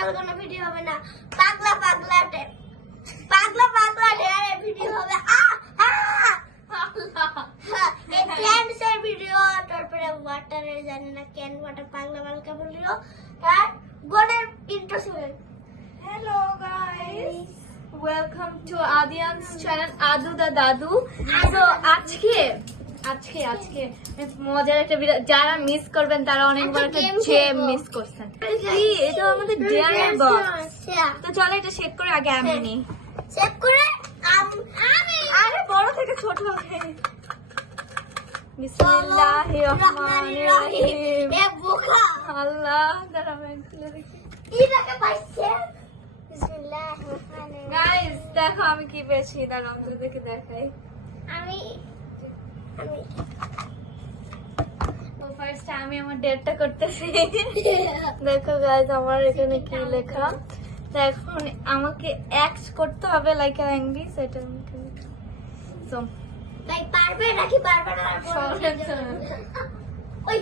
Normal কোনো video হবে না, পাগলা পাগলা ঢের ভিডিও হবে। এই প্ল্যান্টস এর ভিডিও, তারপরে ওয়াটারের জানি না ক্যান ওয়াটার পাগলা পাগলা ভিডিও, আর গোনের ইন্ট্রো শুনেন। Hello guys, welcome to Adian's channel Adu the Dadu. So আজকে মজার একটা ভিডিও, যারা মিস করবেন তারা অনেকবার একটা গেম মিস করছেন। এটা আমাদের ডিয়ারের বক্স। তো চলো এটা শেক করে আগে আমি নিই। শেক করে আমি আরে বড় থেকে ছোট হবে। বিসমিল্লাহির রহমানির রহিম। এ বোকা আল্লাহ দাঁড়াবেন খুলে দেখি। এটাকে পাইছে। বিসমিল্লাহির রহমানির রহিম। গাইস দেখো আমি কি পেয়েছি, দাঁড়াও তোমাদেরকে দেখাই। আমি ফার্স্ট আমি আমার ডেটটা করতেছি। দেখো গাইস আমার এখানে কি লেখা, এখন আমাকে এক্স করতে হবে লাইক অ্যাঙ্গি, সেটা আমাকে সো লাইক পারবে নাকি পারবে না? সহজ। ওই